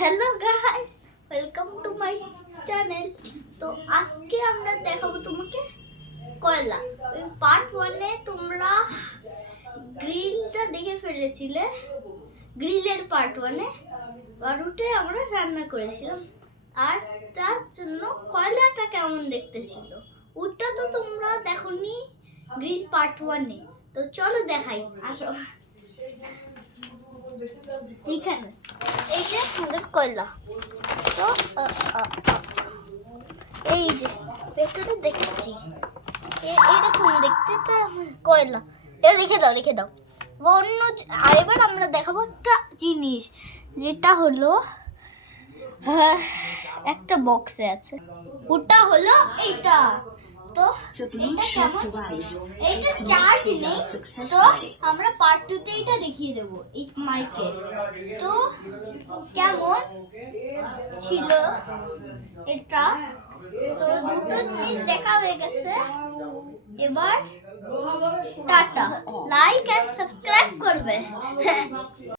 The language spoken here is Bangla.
Hello guys, welcome to my channel. তো আজকে আমরা দেখাবো তোমাকে কয়লা। ওই পার্ট 1-এ তোমরা গ্রিলটা দেখে ফেলেছিলে। গ্রিলের পার্ট 1-এ বারুটে আমরা রান্না করেছিলাম, আর তার জন্য কয়লাটা কেমন দেখতে ছিল ওটা তো তোমরা দেখোনি গ্রিল পার্ট 1-এ। তো চলো দেখাই, আসো। এখানে এই যে আমাদের কয়লা। তো এই যে ভেতরে দেখছি এরকম দেখতে তো কয়লা। এটা রেখে দাও অন্য। আর এবার আমরা দেখাবো একটা জিনিস, যেটা হলো একটা বক্সে আছে, ওটা হলো এইটা। তো এটা কেমন, এইটা চার্জ নেই, তো আমরা পার্ট 2-তে এটা দেখিয়ে দেবো এই মাইকের। তো কেমন ছিল এটা, তো দুটো জিনিস দেখা হয়ে গেছে। এবার টাটা, লাইক এন্ড সাবস্ক্রাইব করবে।